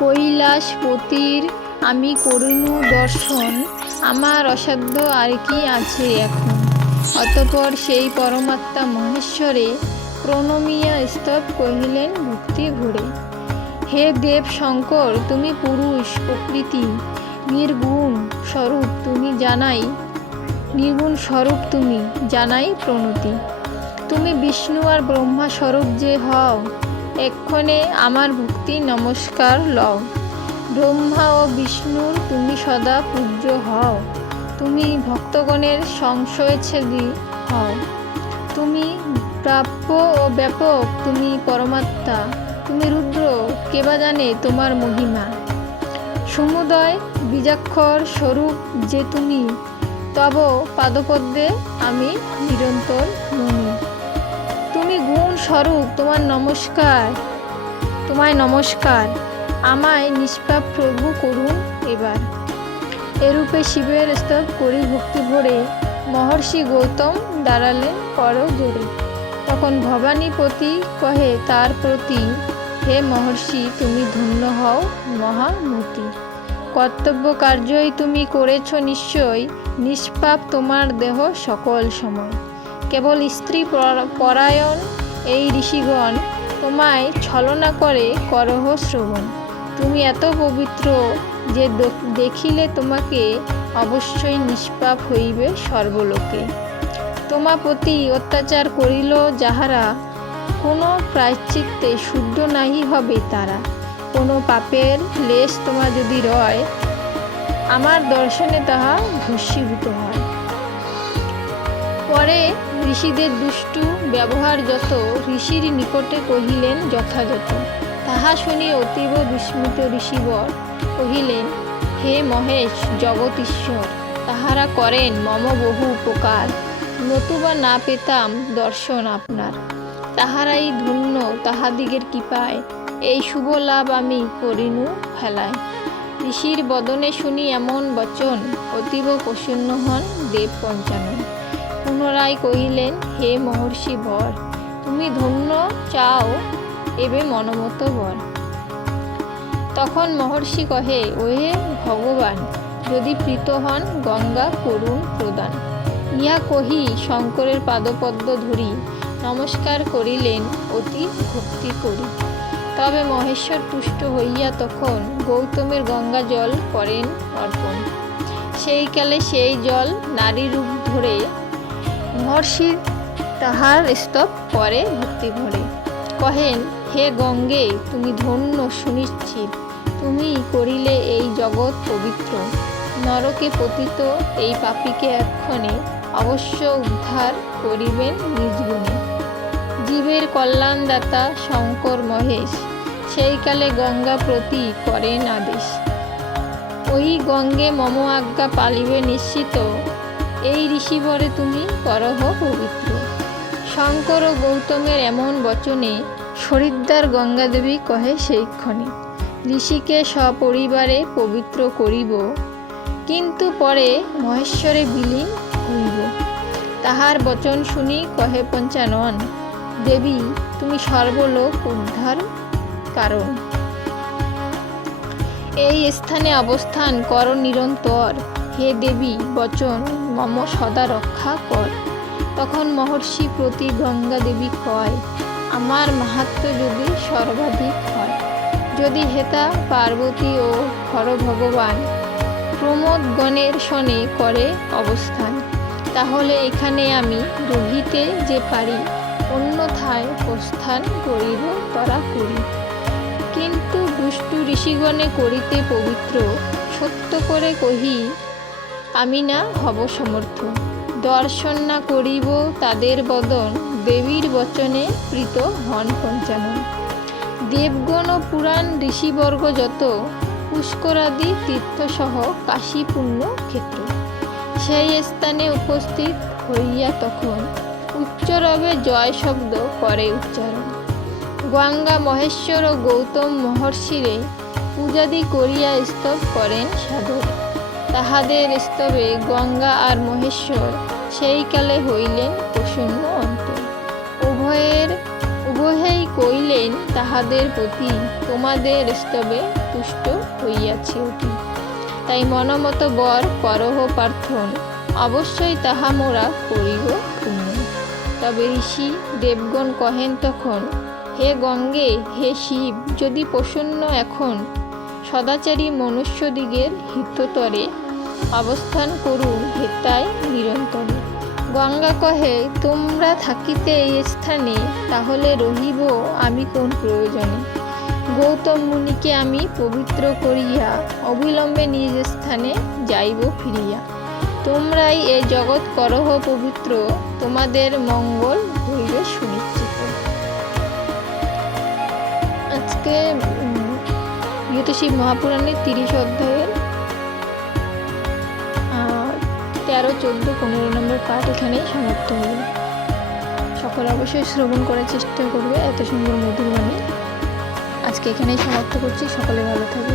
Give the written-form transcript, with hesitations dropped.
কৈলাসপতির আমি করিনু দর্শন, আমার অসাধ্য আর কি আছে এখন। অতঃপর সেই পরমাত্মা মহেশ্বরে প্রণমিয়া স্তব কহিলেন ভক্তি ভরে, হে দেব শঙ্কর, তুমি পুরুষ প্রকৃতি, নির্গুণ স্বরূপ তুমি জানাই প্রণতি। তুমি বিষ্ণু আর ব্রহ্মা স্বরূপ যে হও, এক্ষণে আমার ভক্তি নমস্কার লও। ব্রহ্মা ও বিষ্ণুর তুমি সদা পূজ্য হও, তুমি ভক্তগণের সংশয়চ্ছেদী হও। তুমি প্রাপ্য ও ব্যাপক, তুমি পরমাত্মা, তুমি রুদ্র, কেবা জানে তোমার মহিমা। সমুদয় বীজাক্ষর স্বরূপ যে তুমি, তব পাদপদ্মে আমি নিরন্তর নমি। তুমি গুণ স্বরূপ, তোমায় নমস্কার, আমায় নিষ্পাপ প্রভু করুন এবার। এরূপে শিবের স্তব করি ভক্তি ভরে, মহর্ষি গৌতম দাঁড়ালেন কর জোরে। তখন ভবানীপতি কহে তার প্রতি, হে মহর্ষি, তুমি ধন্য হও মহামতি। কর্তব্য কার্যই তুমি করেছ নিশ্চয়, নিষ্পাপ তোমার দেহ সকল সময়। কেবল স্ত্রী পরায়ণ এই ঋষিগণ, তোমায় ছলনা করে করহ শ্রবণ। তুমি এত পবিত্র যে দেখিলে তোমাকে, অবশ্যই নিষ্পাপ হইবে সর্বলোকে। তোমা প্রতি অত্যাচার করিল যাহারা, কোনো প্রায়শ্চিত্তে শুদ্ধ নাহি হবে তারা। কোনো পাপের লেশ তোমা যদি রয়, আমার দর্শনে তাহা ভস্মীভূত হয়। পরে ঋষিদের দুষ্টু ব্যবহার যত ঋষির নিকটে কহিলেন যথাযথ। তাহা শুনি অতীব বিস্মিত ঋষিবর কহিলেন, হে মহেশ জগতীশ্বর, তাহারা করেন মম বহু উপকার, নতুবা না পেতাম দর্শন আপনার। তাহারাই ধন্য তাহাদিগের কৃপায়, এই শুভ লাভ আমি করিনু ফেলায়। ঋষির বদনে শুনি এমন বচন, অতীব প্রসন্ন হন দেব পঞ্চানন। পুনরায় কহিলেন, হে মহর্ষি বর, তুমি ধন্য চাও এবে মনমত বর। তখন মহর্ষি কহে, ওহে ভগবান, যদি প্রীত হন গঙ্গা করুণ প্রদান। ইহা কহি শঙ্করের পাদপদ্ম ধরি, নমস্কার করিলেন অতি ভক্তি করি। তবে মহেশ্বর তুষ্ট হইয়া তখন, গৌতমের গঙ্গা জল করেন অর্পণ। সেই কালে সেই জল নারী রূপ ধরে, মহর্ষি তাহার স্তব করে ভক্তি ভরে। কহেন, হে গঙ্গে, তুমি ধন্য সুনিশ্চিত, তুমি করিলে এই জগৎ পবিত্র। নরকে পতিত এই পাপীকে এক্ষণে, অবশ্য উদ্ধার করিবেন নিজ গুণে। জীবের কল্যাণদাতা শঙ্কর মহেশ, সেই কালে গঙ্গা প্রতি করেন আদেশ। ওই গঙ্গে মম আজ্ঞা পালিবে নিশ্চিত, এই ঋষিবরে তুমি করহ পবিত্র। শঙ্কর ও গৌতমের এমন বচনে, সরিদ্বার গঙ্গাদেবী কহে সেইক্ষণে, ঋষিকে সপরিবারে পবিত্র করিব, কিন্তু পরে মহেশ্বরে বিলীন হইব। তাহার বচন শুনি কহে পঞ্চানন, দেবী তুমি সর্বলোক উদ্ধার কারণ। এই স্থানে অবস্থান কর নিরন্তর, হে দেবী বচন মম সদা রক্ষা কর। তখন মহর্ষি প্রতি গঙ্গা দেবী কয়, আমার মাহাত্ম্য যদি সর্বাধিক হয়, যদি হেতা পার্বতী ও হর ভগবান প্রমোদগণের শনে করে অবস্থান, তাহলে এখানে আমি রহিতে যে পারি, অন্যথায় প্রস্থান করিব তরা করি। কিন্তু দুষ্টু ঋষিগণে করিতে পবিত্র, সত্য করে কহি আমি না হব সমর্থ। দর্শন না করিব তাদের বদন, দেবীর বচনে প্রীত হন পঞ্চানন। দেবগণ ও পুরাণ ঋষিবর্গ যত, পুষ্করাদি তীর্থসহ কাশী পুণ্য ক্ষেত্র। সেই স্থানে উপস্থিত হইয়া তখন, উচ্চরবে জয় শব্দ করে উচ্চারণ। গঙ্গা মহেশ্বর ও গৌতম মহর্ষিরে পূজাদি করিয়া স্তব করেন সাদর। তাহাদের স্তবে গঙ্গা আর মহেশ্বর সেই কালে হইলেন প্রসন্ন অন্তর। উভয়েই কইলেন তাহাদের প্রতি তোমাদের স্তবে তুষ্ট হইয়াছে অতি, তাই মনমত বর করহ প্রার্থন, অবশ্যই তাহা মোরা করিব পূর্ণ। তবে ঋষি দেবগণ কহেন তখন, হে গঙ্গে, হে শিব, যদি প্রসন্ন এখন সদাচারী মনুষ্যদিগের হিততরে অবস্থান করুন হেতায় নিরন্তরে। গঙ্গা কহে, তোমরা থাকিতে এই স্থানে, তাহলে রহিব আমি কোন প্রয়োজনে। গৌতম মুনিকে আমি পবিত্র করিয়া অবিলম্বে নিজ স্থানে যাইব ফিরিয়া। তোমরাই এ জগৎ করহ পবিত্র, তোমাদের মঙ্গল হইবে সুনিশ্চিত। আজকে শিব মহাপুরাণের 30 অধ্যায়ের 13, 14, 15 নম্বর পাঠ এখানেই সমাপ্ত হল। সকলে অবশ্যই শ্রবণ করার চেষ্টা করবে এত সুন্দর মধুর বাণী। আজকে এখানেই সমাপ্ত করছি। সকলে ভালো থাকবে।